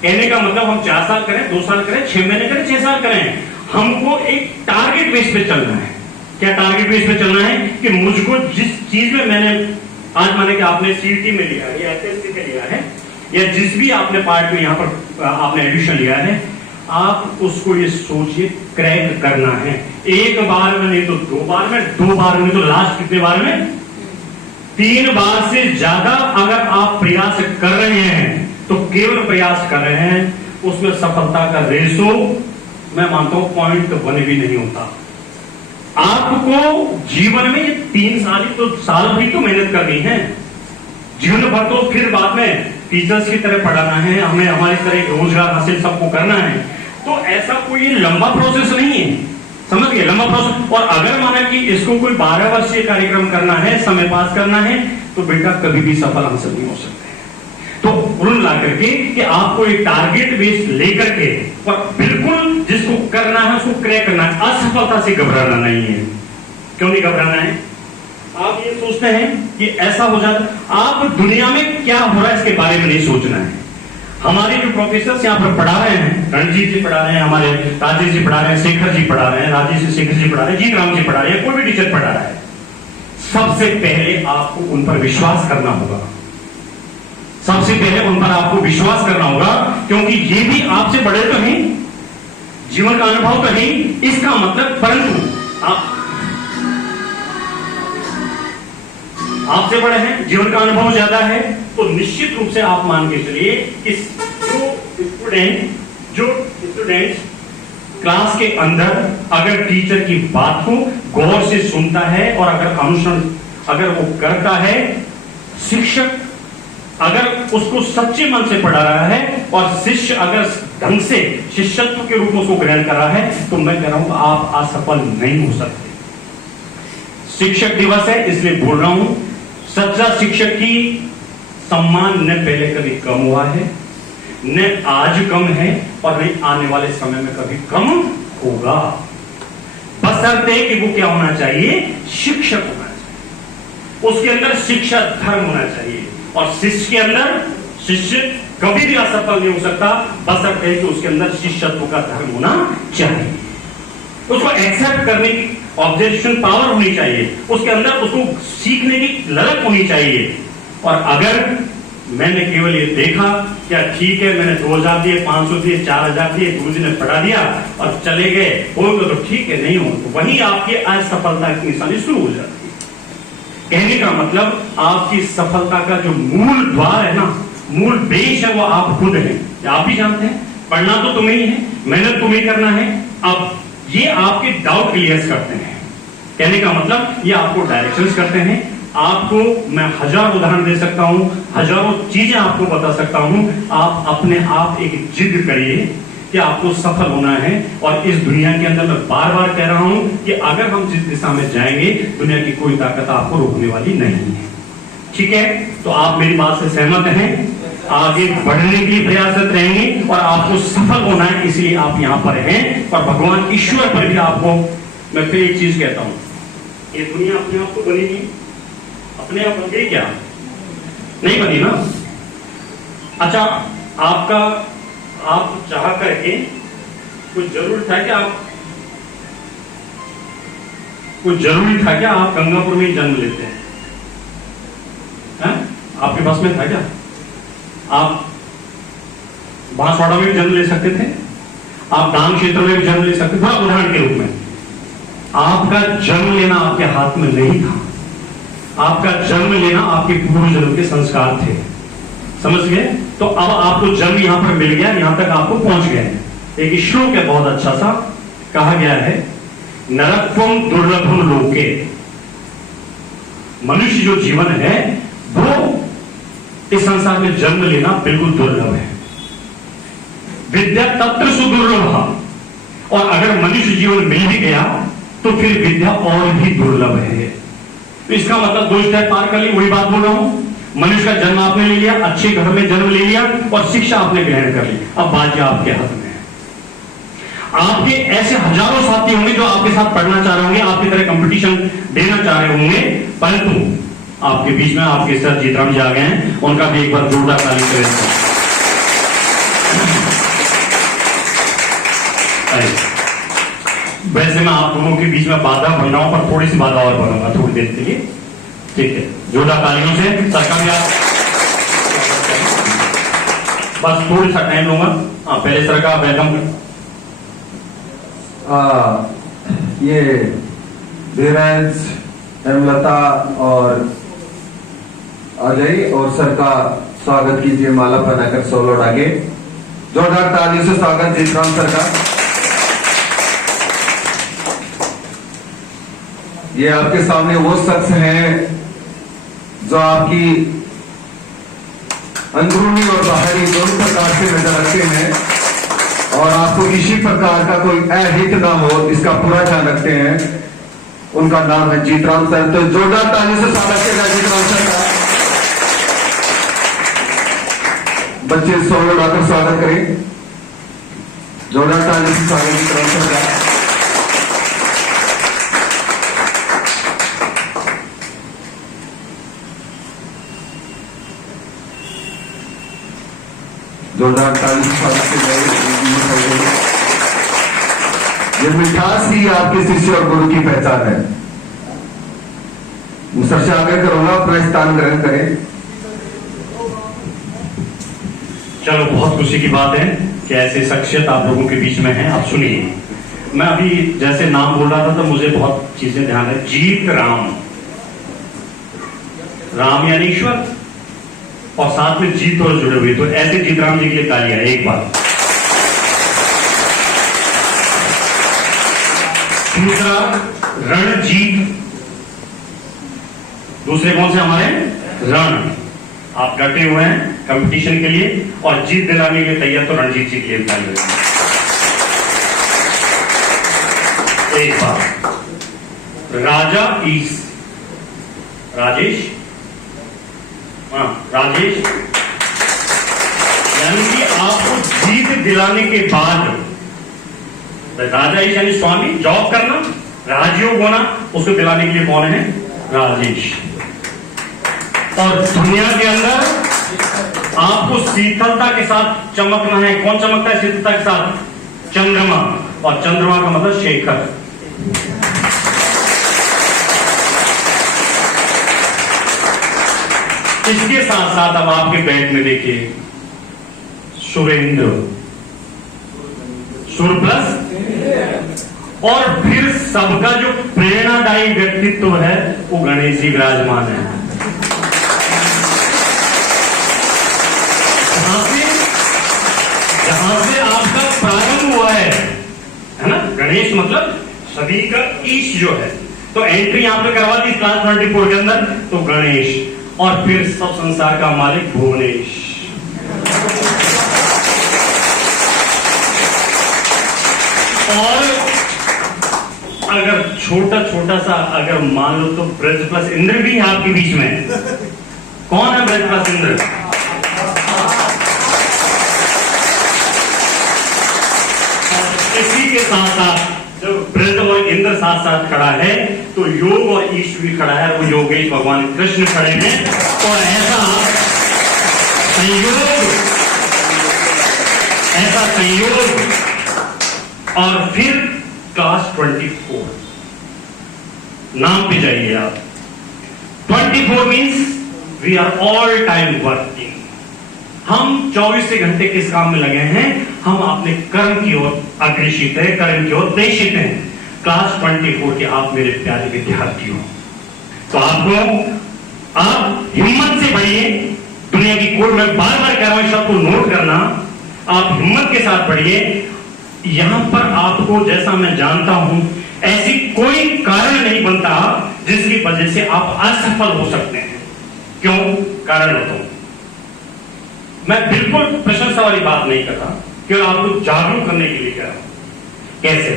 कहने का मतलब हम 4 साल करें, 2 साल करें, 6 महीने करें, 6 साल करें, हमको एक टारगेट बेस पे चलना है। क्या टारगेट बेस पे चलना है? कि मुझको जिस चीज में मैंने आज, माने कि आपने सीईटी में लिया है या एसएससी में लिया है, या जिस भी आपने पार्ट में यहां पर आपने एडमिशन लिया है, आप उसको ये सोचिए क्रैक करना है। एक बार में नहीं तो 2 बार में, 2 बार में तो लास्ट कितने बार में? 3 बार से ज्यादा अगर आप प्रयास कर रहे हैं, तो केवल प्रयास कर रहे हैं, उसमें सफलता का रेशो मैं मानता हूं 0.1 भी नहीं होता। आपको जीवन में ये 3 साल भी तो मेहनत करनी है, जीवन भर तो फिर बाद में टीचर्स की तरह पढ़ाना है, हमें हमारी तरह रोजगार हासिल सबको करना है। तो ऐसा कोई लंबा प्रोसेस नहीं है, समझ गए? लंबा प्रोसेस। और अगर माना कि इसको कोई 12 वर्षीय कार्यक्रम करना है, समय पास करना है, तो बेटा कभी भी सफल हासिल नहीं हो सकते। तो कुल ला करके कि आपको एक टारगेट बेस लेकर के, और बिल्कुल जिसको करना है उसको क्रैक करना है, असफलता से घबराना नहीं है। क्यों नहीं घबराना है? आप ये सोचते हैं कि ऐसा हो जाता, आप दुनिया में क्या हो रहा है इसके बारे में नहीं सोचना है। हमारे जो प्रोफेसर यहाँ पर पढ़ा रहे हैं, रणजीत जी पढ़ा रहे हैं, हमारे राजेश जी पढ़ा रहे हैं, शेखर जी पढ़ा रहे हैं, राजेश शेखर जी पढ़ा रहे हैं, जीत राम जी पढ़ा रहे हैं, कोई भी टीचर पढ़ा रहा है, सबसे पहले आपको उन पर विश्वास करना होगा। सबसे पहले उन पर आपको विश्वास करना होगा, क्योंकि ये भी आपसे बड़े तो हैं, जीवन का अनुभव तो है। इसका मतलब, परंतु आपसे बड़े हैं, जीवन का अनुभव ज्यादा है, तो निश्चित रूप से आप मान के चलिए कि जो स्टूडेंट क्लास के अंदर अगर टीचर की बात को गौर से सुनता है और अगर अनुसरण अगर वो करता है, शिक्षक अगर उसको सच्चे मन से पढ़ा रहा है और शिष्य अगर ढंग से शिष्यत्व के रूप में उसको ग्रहण कर रहा है, तो मैं कह रहा हूं आप असफल नहीं हो सकते। शिक्षक दिवस है इसलिए बोल रहा हूं, सच्चा शिक्षक की सम्मान न पहले कभी कम हुआ है, न आज कम है, और न आने वाले समय में कभी कम होगा। बशर्ते कि वो क्या होना चाहिए? शिक्षक होना चाहिए। उसके अंदर शिक्षा धर्म होना चाहिए, और शिष्य के अंदर शिष्य कभी भी असफल नहीं हो सकता, बशर्ते कि उसके अंदर शिष्यत्व का धर्म होना चाहिए। उसको एक्सेप्ट करने की ऑब्जर्वेशन पावर होनी चाहिए, उसके अंदर उसको सीखने की ललक होनी चाहिए। और अगर मैंने केवल ये देखा क्या ठीक है, मैंने 2000 दिए, 500 दिए, 4000 दिए, गुरुजी ने पढ़ा दिया और चले गए, होगा तो ठीक है, नहीं हो तो वही आपकी असफलता की निशानी शुरू हो जाती है। कहने का मतलब आपकी सफलता का जो मूल द्वार है ना, मूल बेस है, वो आप खुद हैं। आप भी जानते हैं, पढ़ना तो तुम्हें ही है, मेहनत तुम्हें करना है। अब ये आपके डाउट क्लियर करते हैं। कहने का मतलब ये आपको डायरेक्शंस करते हैं। आपको मैं हजार उदाहरण दे सकता हूं, हजारों चीजें आपको बता सकता हूं। आप अपने आप एक जिद करिए कि आपको सफल होना है। और इस दुनिया के अंदर मैं बार बार कह रहा हूं कि अगर हम जिस दिशा में जाएंगे, दुनिया की कोई ताकत आपको रोकने वाली नहीं है। ठीक है, तो आप मेरी बात से सहमत हैं, आगे बढ़ने के लिए प्रयासरत रहेंगे और आपको सफल होना है, इसलिए आप यहां पर हैं। और भगवान ईश्वर पर भी आपको मैं फिर एक चीज कहता हूं, ये दुनिया अपने आप को बनी नहीं, अपने आप बन गई क्या? नहीं बनी ना। अच्छा, आपका आप चाह करके कुछ जरूरी था क्या? कुछ जरूरी था क्या आप गंगापुर में जन्म लेते हैं? आपके बस में था क्या? आप बांसवाड़ा में भी जन्म ले सकते थे, आप डांग क्षेत्र में भी जन्म ले सकते थे। बड़ा उदाहरण के रूप में, आपका जन्म लेना आपके हाथ में नहीं था, आपका जन्म लेना आपके पूर्व जन्म के संस्कार थे। समझ गए? तो अब आपको जन्म यहां पर मिल गया, यहां तक आपको पहुंच गए। एक श्लोक है बहुत अच्छा सा, कहा गया है, नरत्वम दुर्लभम लोके। मनुष्य जो जीवन है वो इस संसार में जन्म लेना बिल्कुल दुर्लभ है। विद्या तत्र सुदुर्लभ, और अगर मनुष्य जीवन मिल भी गया तो फिर विद्या और भी दुर्लभ है। तो इसका मतलब 2 स्टेप पार कर ली। वही बात बोल रहा हूं, मनुष्य का जन्म आपने ले लिया, अच्छे घर में जन्म ले लिया और शिक्षा आपने ग्रहण कर ली, अब बात आपके हाथ में है। आपके ऐसे हजारों साथी होंगे जो आपके साथ पढ़ना चाह रहे होंगे, आपकी तरह कंपटीशन देना चाह रहे होंगे, परंतु आपके बीच में आपके सर जीतराम जी आ गए हैं, उनका भी एक बार जोरदार ताली करें। वैसे मैं आप दोनों के बीच में बाधा बन रहा हूं, पर थोड़ी सी बाधा और बनूंगा थोड़ी देर के लिए, ठीक है? जोरदार तालियों से सरकार भी बस थोड़ी सा टाइम लूंगा। हाँ, पहले सर का वेलकम। ये धीरज, हेमलता और अजय और सर का स्वागत कीजिए, माला पहनाकर सोलो आगे। जोरदार ताली से स्वागत जीतराम सर का। ये आपके सामने वो शख्स हैं जो आपकी अंदरूनी और बाहरी दोनों प्रकार से नजर रखते हैं और आपको किसी प्रकार का कोई अहित ना हो इसका पूरा ध्यान रखते हैं। उनका नाम है जीतराम सर। तो जोरदार ताली से स्वागत किया जीतराम सर का। बच्चे सोलो डाकर स्वागत करें। जोरदार ताली से स्वागत जीतराम सर का। जोरदार ताली से स्वागत किया। ये मिठास ही आपके शिष्य और गुरु की पहचान है। सर से आगे करूंगा, अपना स्थान ग्रहण करें। चलो, बहुत खुशी की बात है कि ऐसे शख्सियत आप लोगों के बीच में है। आप सुनिए, मैं अभी जैसे नाम बोल रहा था तो मुझे बहुत चीजें ध्यान है। जीत राम, राम यानी ईश्वर और साथ में जीत और जुड़े हुए, तो ऐसे जीतराम जी के लिए तालियां एक बार। दूसरा रणजीत, दूसरे कौन से हमारे रण, आप डटे हुए हैं कंपटीशन के लिए और जीत दिलाने के लिए तैयार, तो रणजीत जी के लिए तालियां एक बार। राजा ईस, राजेश, हाँ राजेश, यानी कि आपको जीत दिलाने के बाद राजा ईस यानी स्वामी, जॉब करना, राजयोग होना, उसको दिलाने के लिए कौन है? राजेश। और दुनिया के अंदर आपको शीतलता के साथ चमकना है। कौन चमकता है शीतलता के साथ? चंद्रमा। और चंद्रमा का मतलब शेखर। इसके साथ साथ अब आपके बैग में देखिए सुरेंद्र, सुर प्लस, और फिर सबका जो प्रेरणादायी व्यक्तित्व है वो गणेश जी विराजमान है। जहां से आपका प्रारंभ हुआ है ना, गणेश मतलब सभी का ईश जो है। तो एंट्री आपने करवा दी क्लास 24 के अंदर, तो गणेश, और फिर सब संसार का मालिक भुवनेश। और अगर छोटा छोटा सा अगर मान लो तो ब्रज प्लस इंद्र भी है आपके बीच में। कौन है ब्रज प्लस इंद्र? इसी के साथ साथ जब ब्रज और इंद्र साथ साथ खड़ा है तो योग और ईश भी खड़ा है, वो योगेश भगवान कृष्ण खड़े हैं। और ऐसा संयोग और फिर क्लास 24 नाम पे जाइए आप। 24 means we are all time working. हम 24 घंटे किस काम में लगे हैं? हम अपने कर्म की ओर अग्रसित है, कर्म की ओर प्रेषित हैं। क्लास 24 के आप मेरे प्यारे विद्यार्थी हो, तो आपको आप हिम्मत से पढ़िए। दुनिया की कोई, मैं बार बार कह रहा हूं, सबको नोट करना, आप हिम्मत के साथ पढ़िए। यहां पर आपको, जैसा मैं जानता हूं, ऐसी कोई कारण नहीं बनता जिसकी वजह से आप असफल हो सकते हैं। क्यों? कारण बताऊं। मैं बिल्कुल प्रशंसा वाली बात नहीं कर रहा, केवल आपको जागरूक करने के लिए कह रहा हूं। कैसे?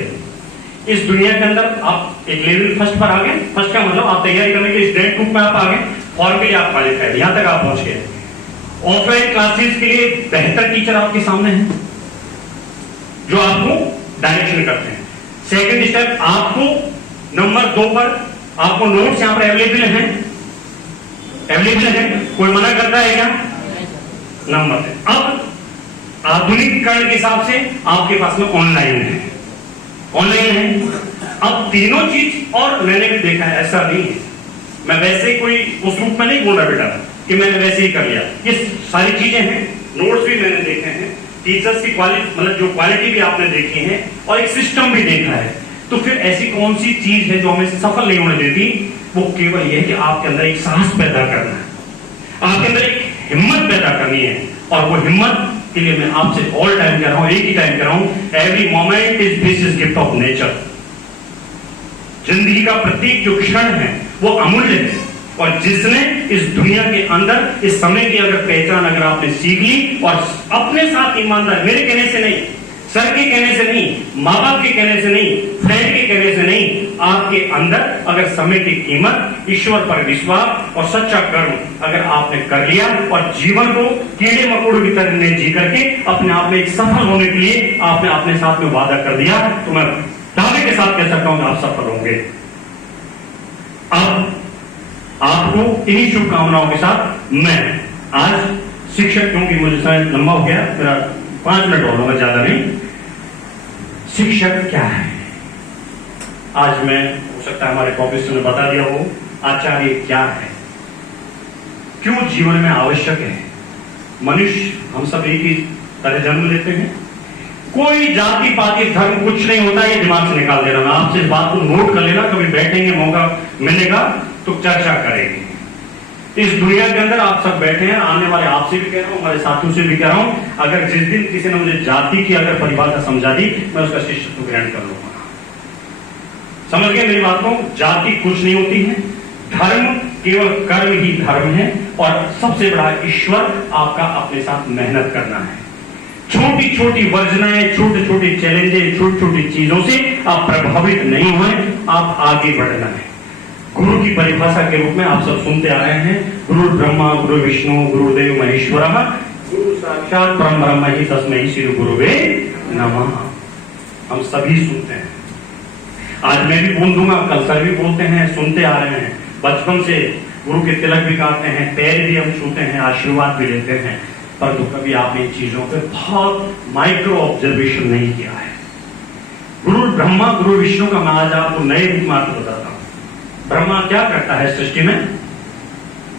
इस दुनिया के अंदर आप एक लेवल फर्स्ट पर आ गए। फर्स्ट का मतलब आप तैयारी करने के लिए स्टूडेंट ग्रुप में आप आ गए, फॉर्म के लिए आप क्वालिफाइड, यहां तक आप पहुंच गए। ऑफलाइन क्लासेस के लिए बेहतर टीचर आपके सामने हैं जो आपको डायरेक्शन करते हैं। सेकंड स्टेप, आपको नंबर 2 पर आपको नोट्स यहां पर अवेलेबल है। कोई मना करता है क्या? नंबर है। अब आधुनिकीकरण के हिसाब से आपके पास में ऑनलाइन है। अब तीनों चीज, और मैंने भी देखा है, ऐसा नहीं है मैं वैसे कोई उस रूप में नहीं बोल रहा बेटा कि मैंने वैसे ही कर लिया। ये सारी चीजें हैं, नोट्स भी मैंने देखे हैं, टीचर्स की क्वालिटी, मतलब जो क्वालिटी भी आपने देखी है, और एक सिस्टम भी देखा है। तो फिर ऐसी कौन सी चीज है जो हमें सफल नहीं होने देती? वो केवल यह है कि आपके अंदर एक साहस पैदा करना है, आपके अंदर एक हिम्मत पैदा करनी है। और वो हिम्मत के लिए मैं आपसे ऑल टाइम कह रहा हूं, एक ही टाइम कह रहा हूं, every moment is this gift of nature. जिंदगी का प्रत्येक जो क्षण है वो अमूल्य है। और जिसने इस दुनिया के अंदर इस समय की अगर पहचान अगर आपने सीख ली और अपने साथ ईमानदार, मेरे कहने से नहीं, सर के कहने से नहीं, माँ बाप के कहने से नहीं, फ्रेंड के कहने से नहीं, आपके अंदर अगर समय की कीमत, ईश्वर पर विश्वास और सच्चा कर्म अगर आपने कर लिया और जीवन को कीड़े मकोड़ों की तरह जी करके अपने आप में एक सफल होने के लिए आपने अपने साथ में वादा कर दिया, तो मैं दावे के साथ कह सकता हूं कि आप सफल होंगे। अब आपको इन्हीं शुभकामनाओं के साथ मैं आज शिक्षक, क्योंकि मुझे समय लंबा हो गया, मेरा 5 मिनट और होगा, ज्यादा नहीं। शिक्षक क्या है? आज मैं, हो सकता है हमारे प्रोफेसर ने बता दिया हो, आचार्य क्या है, क्यों जीवन में आवश्यक है। मनुष्य हम सब एक ही तरह जन्म लेते हैं, कोई जाति पाति धर्म कुछ नहीं होता, ये दिमाग से निकाल देना। मैं आपसे इस बात को नोट कर लेना, कभी बैठेंगे, मौका मिलेगा तो चर्चा करेंगे। इस दुनिया के अंदर आप सब बैठे हैं, आने वाले आपसे भी कह रहा हूं, हमारे साथियों से भी कह रहा हूं, अगर जिस दिन किसी ने मुझे जाति की अगर परिभाषा समझा दी, मैं उसका शिष्यत्व ग्रहण कर लूंगा। समझ गए मेरी बात को? जाति कुछ नहीं होती है, धर्म केवल कर्म ही धर्म है, और सबसे बड़ा ईश्वर आपका अपने साथ मेहनत करना है। छोटी छोटी वर्जनाएं, छोटे छोटे चैलेंजेस, छोटी छोटी चीजों से आप प्रभावित नहीं हुए, आप आगे बढ़ना है। गुरु की परिभाषा के रूप में आप सब सुनते आ रहे हैं, गुरु ब्रह्मा गुरु विष्णु गुरुदेव महेश्वर, गुरु साक्षात परम ब्रह्म ही तस्मै श्री गुरुवे नमः। हम सभी सुनते हैं, आज मैं भी बोल दूंगा, कल सर भी बोलते हैं, सुनते आ रहे हैं बचपन से। गुरु के तिलक भी काटते हैं, पैर भी हम छूते हैं, आशीर्वाद भी लेते हैं, परंतु कभी आपने इन चीजों पे बहुत माइक्रो ऑब्जर्वेशन नहीं किया है। गुरु ब्रह्मा गुरु विष्णु का मैं आज आपको नए रूप में बताता हूं। ब्रह्मा क्या करता है सृष्टि में?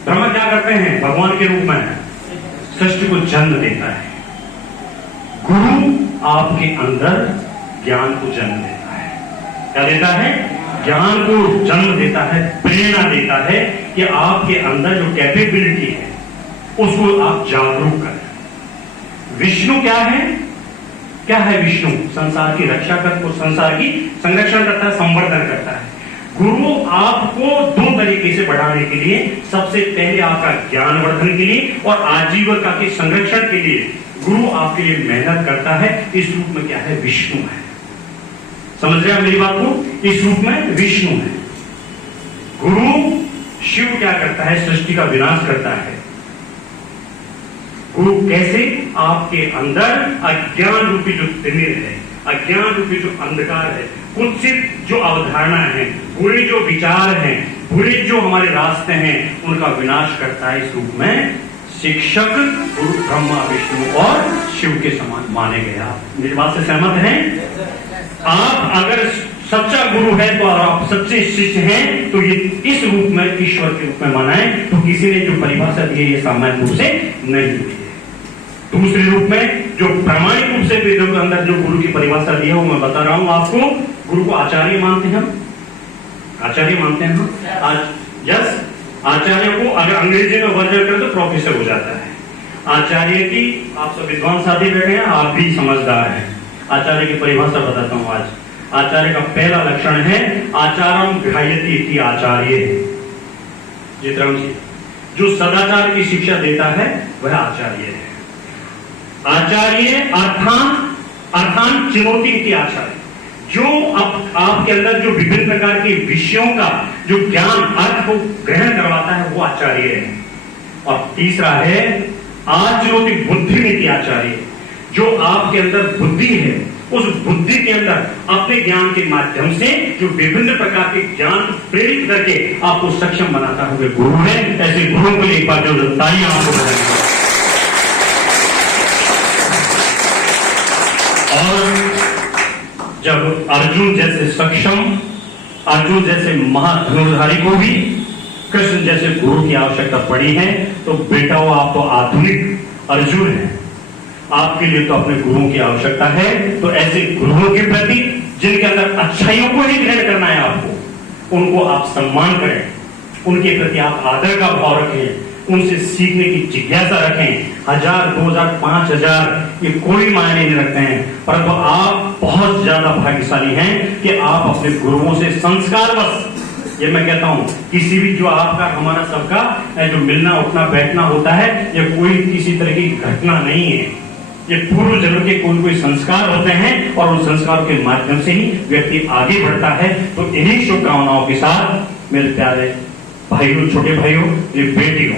ब्रह्मा क्या करते हैं? भगवान के रूप में सृष्टि को जन्म देता है। गुरु आपके अंदर ज्ञान को जन्म देता है। क्या देता है? ज्ञान को जन्म देता है, प्रेरणा देता है कि आपके अंदर जो कैपेबिलिटी है उसको आप जागरूक करें। विष्णु क्या है? क्या है विष्णु? संसार की रक्षा करता, संसार की संरक्षण करता है, संवर्धन करता है। गुरु आपको दो तरीके से बढ़ाने के लिए, सबसे पहले आपका ज्ञानवर्धन के लिए और आजीविका के संरक्षण के लिए गुरु आपके लिए मेहनत करता है। इस रूप में क्या है? विष्णु है। समझ रहे हैं मेरी बात को? इस रूप में विष्णु है। गुरु शिव क्या करता है? सृष्टि का विनाश करता है। गुरु कैसे? आपके अंदर अज्ञान रूपी जो तिमिर है, अज्ञान रूपी जो अंधकार है, कुत्सित जो अवधारणा है, बुरे जो विचार हैं, बुरे जो हमारे रास्ते हैं, उनका विनाश करता है। इस रूप में शिक्षक गुरु ब्रह्मा विष्णु और शिव के समान माने गए। आप मेरी बात से सहमत हैं? आप अगर सच्चा गुरु है तो आप सच्चे शिष्य हैं तो ये इस रूप में ईश्वर के रूप में मानाएं। तो किसी ने जो परिभाषा दी है ये सामान्य रूप से नहीं हुई है। दूसरे रूप में जो प्रामाणिक रूप से वेदों के अंदर जो गुरु की परिभाषा दी है वो मैं बता रहा हूं आपको। गुरु को आचार्य मानते हैं हम, आचार्य मानते हैं हम। आज यस, आचार्य को अगर अंग्रेजी में वर्जन करें तो प्रोफेसर हो जाता है। आचार्य की आप सब विद्वान साथी बैठे हैं, आप भी समझदार हैं। आचार्य की परिभाषा बताता हूं आज। आचार्य का पहला लक्षण है आचारम गृह्यति इति आचार्य। चित्रम जी जो सदाचार की शिक्षा देता है वह आचार्य है। आचार्य अर्थान चिनोति इति आचार्य। जो आपके अंदर जो विभिन्न प्रकार के विषयों का जो ज्ञान अर्थ को ग्रहण करवाता है वो आचार्य है। और तीसरा है आचरोति बुद्धि नीति आचार्य। जो आपके अंदर बुद्धि है उस बुद्धि के अंदर अपने ज्ञान के माध्यम से जो विभिन्न प्रकार के ज्ञान प्रेरित करके आपको सक्षम बनाता हुए गुरु है। ऐसे गुरुओं के लिए एक बार जो तालियां आपको बजाएंगे। और जब अर्जुन जैसे सक्षम, अर्जुन जैसे महाधनुर्धारी को भी कृष्ण जैसे गुरु की आवश्यकता पड़ी है तो बेटा वो आप तो आधुनिक अर्जुन है, आपके लिए तो अपने गुरुओं की आवश्यकता है। तो ऐसे गुरुओं के प्रति जिनके अंदर अच्छाइयों को ही ग्रहण करना है आपको, उनको आप सम्मान करें, उनके प्रति आप आदर का भाव रखें, उनसे सीखने की जिज्ञासा रखें। 1000, 2000, 5000 ये कोई मायने नहीं रखते हैं, परंतु आप बहुत ज्यादा भाग्यशाली हैं कि आप अपने गुरुओं से संस्कारवश, ये मैं कहता हूं किसी भी जो आपका हमारा सबका जो मिलना उठना बैठना होता है ये कोई किसी तरह की घटना नहीं है। ये पूर्व जन्म के कोई संस्कार होते हैं और उन संस्कारों के माध्यम से ही व्यक्ति आगे बढ़ता है। तो इन्हीं शुभकामनाओं के साथ मेरे प्यारे भाइयों, छोटे भाइयों, ये बेटियों,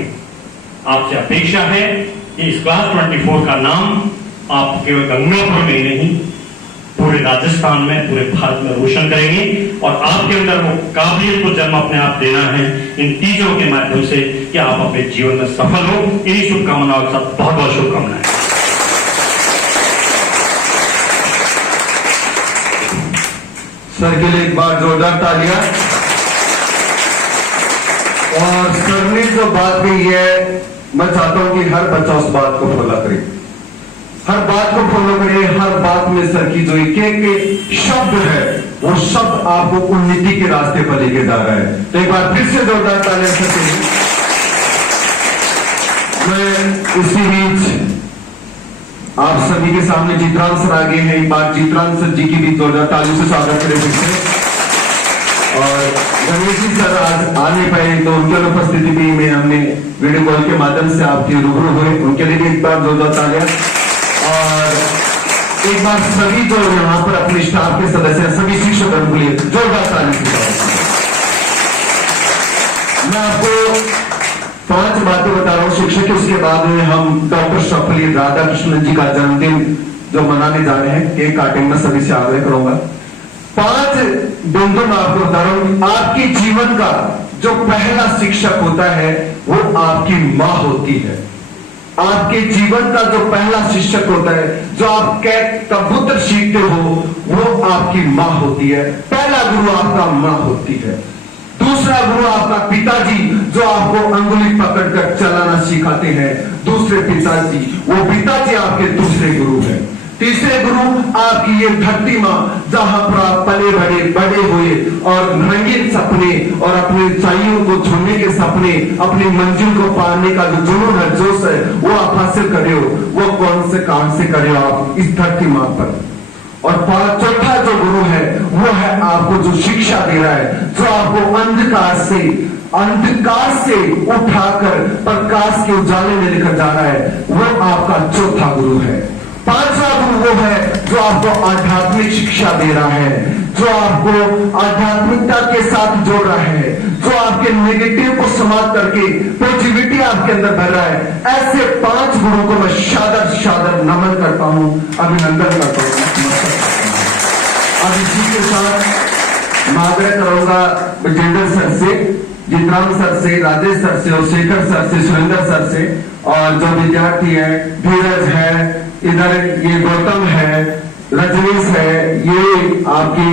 आपसे अपेक्षा है कि इस क्लास 24 का नाम आप केवल गंगापुर में नहीं पूरे राजस्थान में, पूरे भारत में रोशन करेंगे। और आपके अंदर वो काबिलियत को जन्म अपने आप देना है इन चीजों के माध्यम से कि आप अपने जीवन में सफल हो। इन्हीं शुभकामनाओं के साथ बहुत बहुत शुभकामनाएं। सर के लिए एक बार जोरदार तालियां। और सर ने जो बात कही है मैं चाहता हूं कि हर बच्चा उस बात को फॉलो करे, हर बात को फॉलो करे। हर बात में सर की जो एक शब्द है वो शब्द आपको उन्नति के रास्ते पर लेके जा रहा है। तो एक बार फिर से जोरदार तालियां सर के लिए। मैं इसी बीच आप सभी के सामने जीतराम सर आगे हैं, एक बार जीतराम सर जी की भी जोरदार तालियों से स्वागत करें फिर से। और गणेश जी सर आज आने पाए तो उनकी अनुपस्थिति भी में हमने वीडियो कॉल के माध्यम से आपके रूबरू हुए, उनके लिए भी एक बार जोरदार तालियां। और एक बार सभी जो यहाँ पर अपने स्टाफ के सदस्य हैं, सभी शिक्षकों के लिए जोरदार तालियां। मैं आपको 5 बातें बता रहा हूं शिक्षक। उसके बाद में हम डॉक्टर शफली राधा कृष्णन जी का जन्मदिन जो मनाने जा रहे हैं, केक काटेंगे, सभी से आग्रह करूंगा। 5 बिंदु मैं आपको बता रहा हूं आपके जीवन का जो पहला शिक्षक होता है वो आपकी मां होती है। आपके जीवन का जो पहला शिक्षक होता है, जो आप कबूतर सीखते हो, वो आपकी मां होती है। पहला गुरु आपका मां होती है। दूसरा गुरु आपका पिताजी, जो आपको अंगुली पकड़कर चलाना सिखाते हैं। दूसरे पिताजी, वो पिताजी आपके दूसरे गुरु हैं। तीसरे गुरु आपकी ये धरती मां, जहां पर आप पले बड़े हुए और रंगीन सपने और अपनी ऊंचाइयों को छूने के सपने, अपनी मंजिल को पाने का जो जुनून है, जोश है, वो आप हासिल करे हो। वो कौन से काम से करे हो आप इस धरती मां पर। और चौथा जो गुरु है वो है आपको जो शिक्षा दे रहा है, जो आपको अंधकार से उठाकर प्रकाश के उजाले में लेकर जा रहा है, वो आपका चौथा गुरु है। पांचवा गुरु वो है जो आपको आध्यात्मिक शिक्षा दे रहा है, जो आपको आध्यात्मिकता के साथ जोड़ रहा है, जो आपके नेगेटिव को समाप्त करके पॉजिटिविटी आपके अंदर भर रहा है। ऐसे 5 गुरुओं को मैं शादर नमन करता हूं, अभिनंदन करता हूं। अब इसी के साथ मैं आग्रह करूंगा विजेंद्र सर से, जितराम सर से, राजेश सर से और शेखर सर से, सुरेंद्र सर से, और जो विद्यार्थी है, धीरज है, इधर ये गौतम है, रजनीश है, ये आपके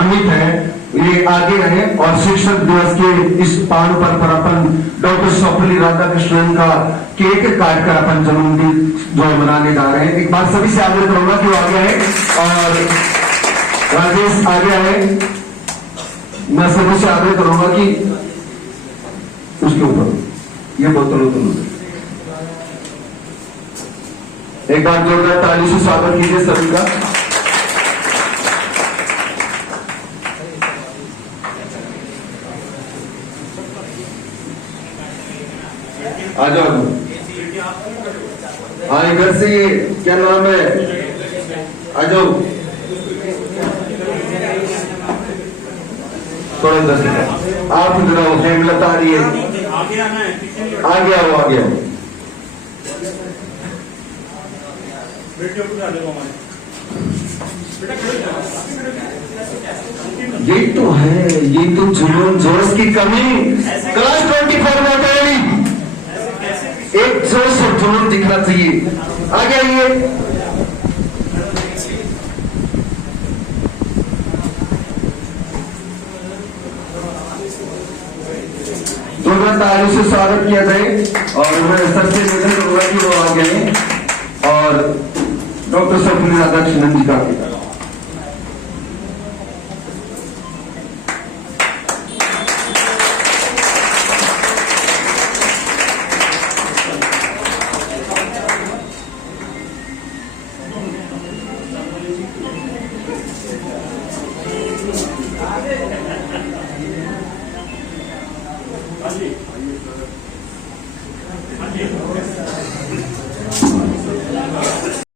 अमित है, ये आगे आए। और शिक्षक दिवस के इस पावन पर अपन डॉक्टर सर्वपल्ली राधाकृष्णन का केक काटकर अपन जन्मदिन जो मनाने जा रहे हैं। एक बार सभी से आग्रह करूंगा कि वो आगे आए और राजेश आगे आए। मैं सभी से आग्रह करूंगा कि उसके ऊपर ये बोतल एक बार जोरदार ताली से स्वागत कीजिए सभी का। आ जाओ, हाँ इधर से, ये क्या नाम है, आ जाओ थोड़ा इधर से, आप इधर आओ, हेमलता आ रही है, आगे आओ, आगे आओ। ये तो है, ये तो जुनून जोश की कमी क्लास 24 में गई। एक जोश और जुनून दिखना चाहिए। आगे आइए। जोरदार तालियों से स्वागत किया जाए और मैं सर से निवेदन करूंगा कि वो आगे आए और डॉक्टर सर्वपल्ली राधाकृष्णन जी का